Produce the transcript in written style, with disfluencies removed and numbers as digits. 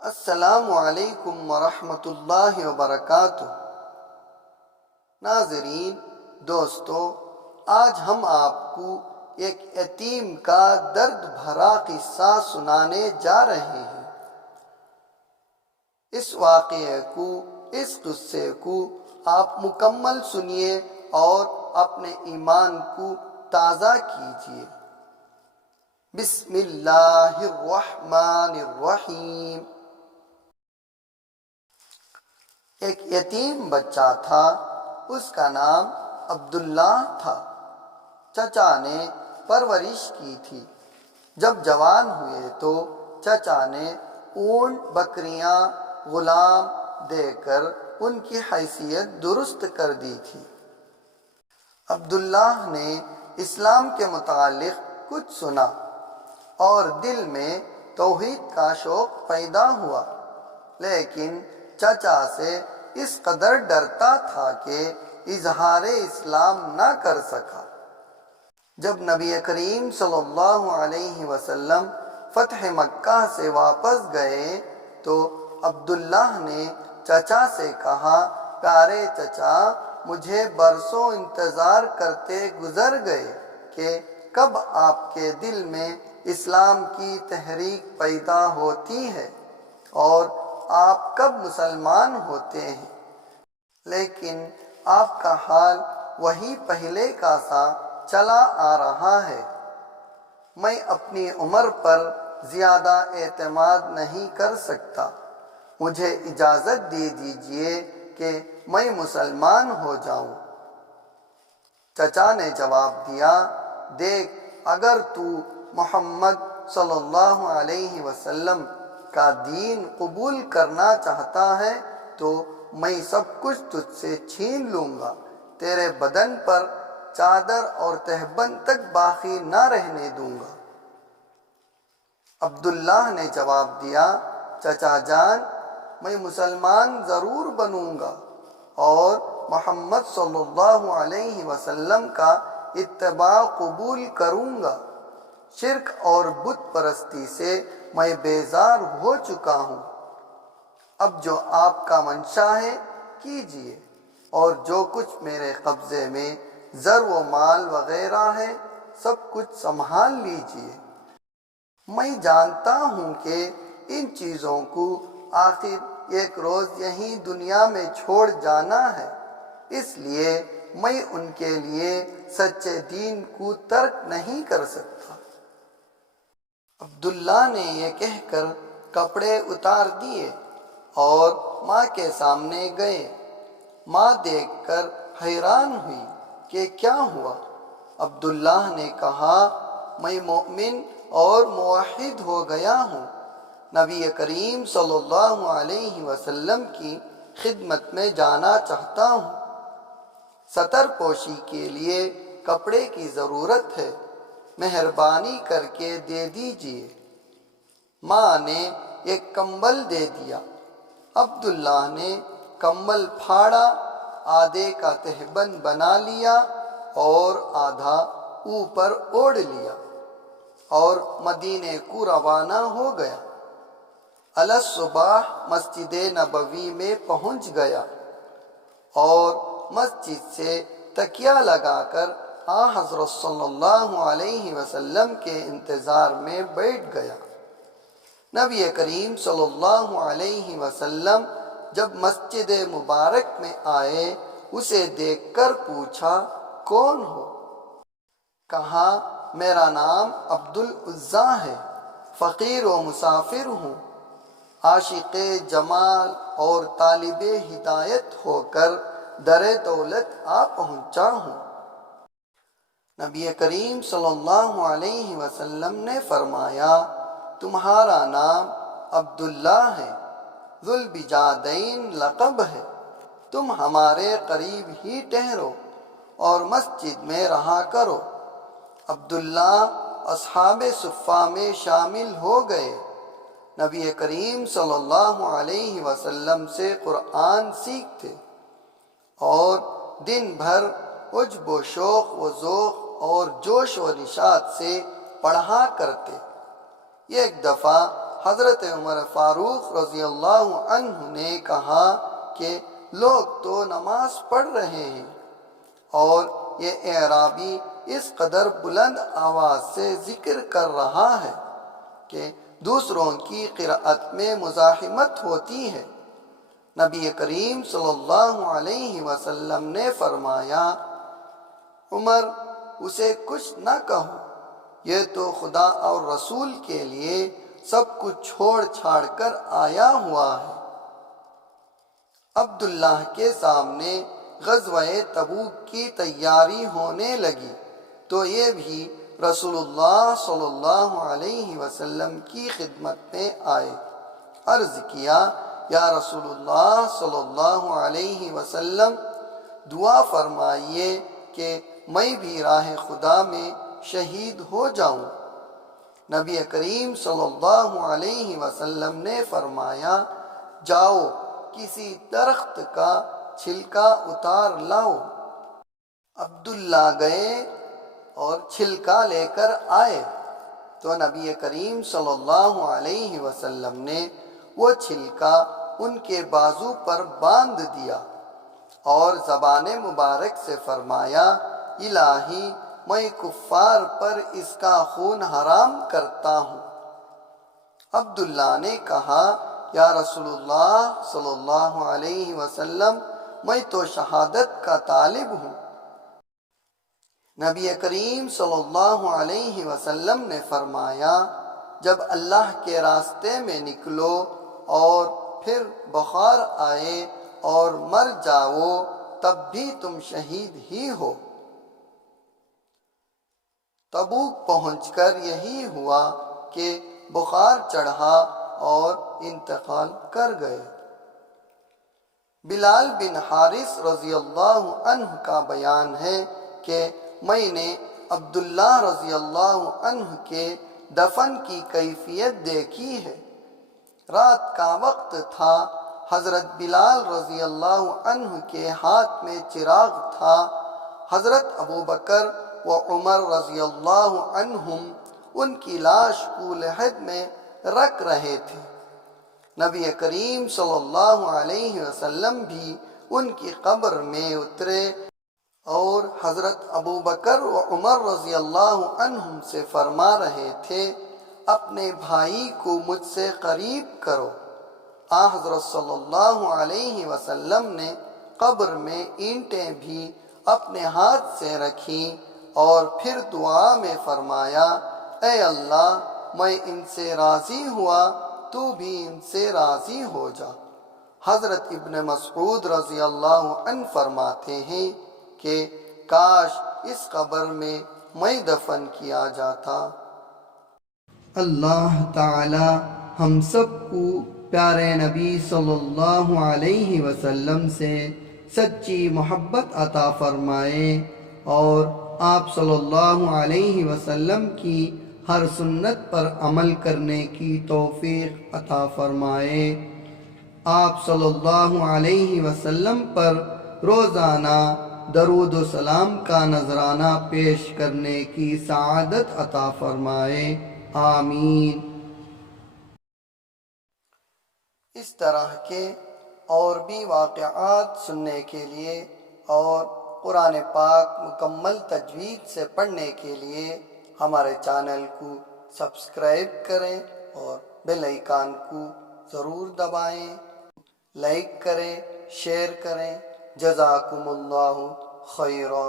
السلام علیکم ورحمۃ اللہ وبرکاتہ۔ ناظرین، دوستو، آج ہم آپ کو ایک یتیم کا درد بھرا قصہ سنانے جا رہے ہیں۔ اس واقعے کو، اس قصے کو آپ مکمل سنیے اور اپنے ایمان کو تازہ کیجیے۔ بسم اللہ الرحمن الرحیم۔ ایک یتیم بچہ تھا، اس کا نام عبداللہ تھا۔ چچا نے پرورش کی تھی۔ جب جوان ہوئے تو چچا نے اونٹ، بکریاں، غلام دے کر ان کی حیثیت درست کر دی تھی۔ عبداللہ نے اسلام کے متعلق کچھ سنا اور دل میں توحید کا شوق پیدا ہوا، لیکن چچا سے اس قدر ڈرتا تھا کہ اظہار اسلام نہ کر سکا۔ جب نبی کریم صلی اللہ علیہ وسلم فتح مکہ سے واپس گئے تو عبداللہ نے چچا سے کہا، پیارے چچا، مجھے برسوں انتظار کرتے گزر گئے کہ کب آپ کے دل میں اسلام کی تحریک پیدا ہوتی ہے اور آپ کب مسلمان ہوتے ہیں، لیکن آپ کا حال وہی پہلے کا سا چلا آ رہا ہے۔ میں اپنی عمر پر زیادہ اعتماد نہیں کر سکتا، مجھے اجازت دے دیجیے کہ میں مسلمان ہو جاؤں۔ چچا نے جواب دیا، دیکھ، اگر تو محمد صلی اللہ علیہ وسلم کا دین قبول کرنا چاہتا ہے تو میں سب کچھ تجھ سے چھین لوں گا، تیرے بدن پر چادر اور تہبند تک باقی نہ رہنے دوں گا۔ عبداللہ نے جواب دیا، چچا جان، میں مسلمان ضرور بنوں گا اور محمد صلی اللہ علیہ وسلم کا اتباع قبول کروں گا۔ شرک اور بت پرستی سے میں بیزار ہو چکا ہوں۔ اب جو آپ کا منشا ہے کیجیے، اور جو کچھ میرے قبضے میں زر و مال وغیرہ ہے سب کچھ سنبھال لیجیے۔ میں جانتا ہوں کہ ان چیزوں کو آخر ایک روز یہیں دنیا میں چھوڑ جانا ہے، اس لیے میں ان کے لیے سچے دین کو ترک نہیں کر سکتا۔ عبداللہ نے یہ کہہ کر کپڑے اتار دیے اور ماں کے سامنے گئے۔ ماں دیکھ کر حیران ہوئی کہ کیا ہوا۔ عبداللہ نے کہا، میں مومن اور موحد ہو گیا ہوں، نبی کریم صلی اللہ علیہ وسلم کی خدمت میں جانا چاہتا ہوں۔ ستر پوشی کے لیے کپڑے کی ضرورت ہے، مہربانی کر کے دے دیجیے۔ ماں نے ایک کمبل دے دیا۔ عبداللہ نے کمبل پھاڑا، آدھے کا تہبند بنا لیا اور آدھا اوپر اوڑھ لیا اور مدینے کو روانہ ہو گیا۔ الصبح مسجد نبوی میں پہنچ گیا اور مسجد سے تکیہ لگا کر حضرت صلی اللہ علیہ وسلم کے انتظار میں بیٹھ گیا۔ نبی کریم صلی اللہ علیہ وسلم جب مسجد مبارک میں آئے، اسے دیکھ کر پوچھا، کون ہو؟ کہا، میرا نام عبدالعزیٰ ہے، فقیر و مسافر ہوں، عاشق جمال اور طالب ہدایت ہو کر در دولت آ پہنچا ہوں۔ نبی کریم صلی اللہ علیہ وسلم نے فرمایا، تمہارا نام عبداللہ ہے، ذوالبجادین لقب ہے، تم ہمارے قریب ہی ٹھہرو اور مسجد میں رہا کرو۔ عبداللہ اصحاب صفہ میں شامل ہو گئے، نبی کریم صلی اللہ علیہ وسلم سے قرآن سیکھتے اور دن بھر عجب و شوق و ذوق اور جوش و نشاط سے پڑھا کرتے۔ ایک دفعہ حضرت عمر فاروق رضی اللہ عنہ نے کہا کہ لوگ تو نماز پڑھ رہے ہیں اور یہ اعرابی اس قدر بلند آواز سے ذکر کر رہا ہے کہ دوسروں کی قرأت میں مزاحمت ہوتی ہے۔ نبی کریم صلی اللہ علیہ وسلم نے فرمایا، عمر اسے کچھ نہ کہو، یہ تو خدا اور رسول کے لیے سب کچھ چھوڑ چھاڑ کر آیا ہوا ہے۔ عبداللہ کے سامنے غزوہ تبوک کی تیاری ہونے لگی تو یہ بھی رسول اللہ صلی اللہ علیہ وسلم کی خدمت میں آئے۔ عرض کیا، یا رسول اللہ صلی اللہ علیہ وسلم، دعا فرمائیے کہ میں بھی راہ خدا میں شہید ہو جاؤں۔ نبی کریم صلی اللہ علیہ وسلم نے فرمایا، جاؤ کسی درخت کا چھلکا اتار لاؤ۔ عبداللہ گئے اور چھلکا لے کر آئے تو نبی کریم صلی اللہ علیہ وسلم نے وہ چھلکا ان کے بازو پر باندھ دیا اور زبان مبارک سے فرمایا، الہی میں کفار پر اس کا خون حرام کرتا ہوں۔ عبداللہ نے کہا، یا رسول اللہ صلی اللہ علیہ وسلم، میں تو شہادت کا طالب ہوں۔ نبی کریم صلی اللہ علیہ وسلم نے فرمایا، جب اللہ کے راستے میں نکلو اور پھر بخار آئے اور مر جاؤ تب بھی تم شہید ہی ہو۔ تبوک پہنچ کر یہی ہوا کہ بخار چڑھا اور انتقال کر گئے۔ بلال بن حارث رضی اللہ عنہ کا بیان ہے کہ میں نے عبداللہ رضی اللہ عنہ کے دفن کی کیفیت دیکھی ہے۔ رات کا وقت تھا، حضرت بلال رضی اللہ عنہ کے ہاتھ میں چراغ تھا، حضرت ابو بکر و عمر رضی اللہ عنہم ان کی لاش کو لحد میں رکھ رہے تھے۔ نبی کریم صلی اللہ علیہ وسلم بھی ان کی قبر میں اترے اور حضرت ابو بکر و عمر رضی اللہ عنہم سے فرما رہے تھے، اپنے بھائی کو مجھ سے قریب کرو۔ حضرت صلی اللہ علیہ وسلم نے قبر میں اینٹیں بھی اپنے ہاتھ سے رکھیں اور پھر دعا میں فرمایا، اے اللہ، میں ان سے راضی ہوا، تو بھی ان سے راضی ہو جا۔ حضرت ابن مسعود رضی اللہ عنہ فرماتے ہیں کہ کاش اس قبر میں دفن کیا جاتا۔ اللہ تعالی ہم سب کو پیارے نبی صلی اللہ علیہ وسلم سے سچی محبت عطا فرمائے اور آپ صلی اللہ علیہ وسلم کی ہر سنت پر عمل کرنے کی توفیق عطا فرمائے۔ آپ صلی اللہ علیہ وسلم پر روزانہ درود و سلام کا نذرانہ پیش کرنے کی سعادت عطا فرمائے، آمین۔ اس طرح کے اور بھی واقعات سننے کے لیے اور قرآن پاک مکمل تجوید سے پڑھنے کے لیے ہمارے چینل کو سبسکرائب کریں اور بیل آئیکن کو ضرور دبائیں، لائک کریں، شیئر کریں۔ جزاکم اللہ خیرا۔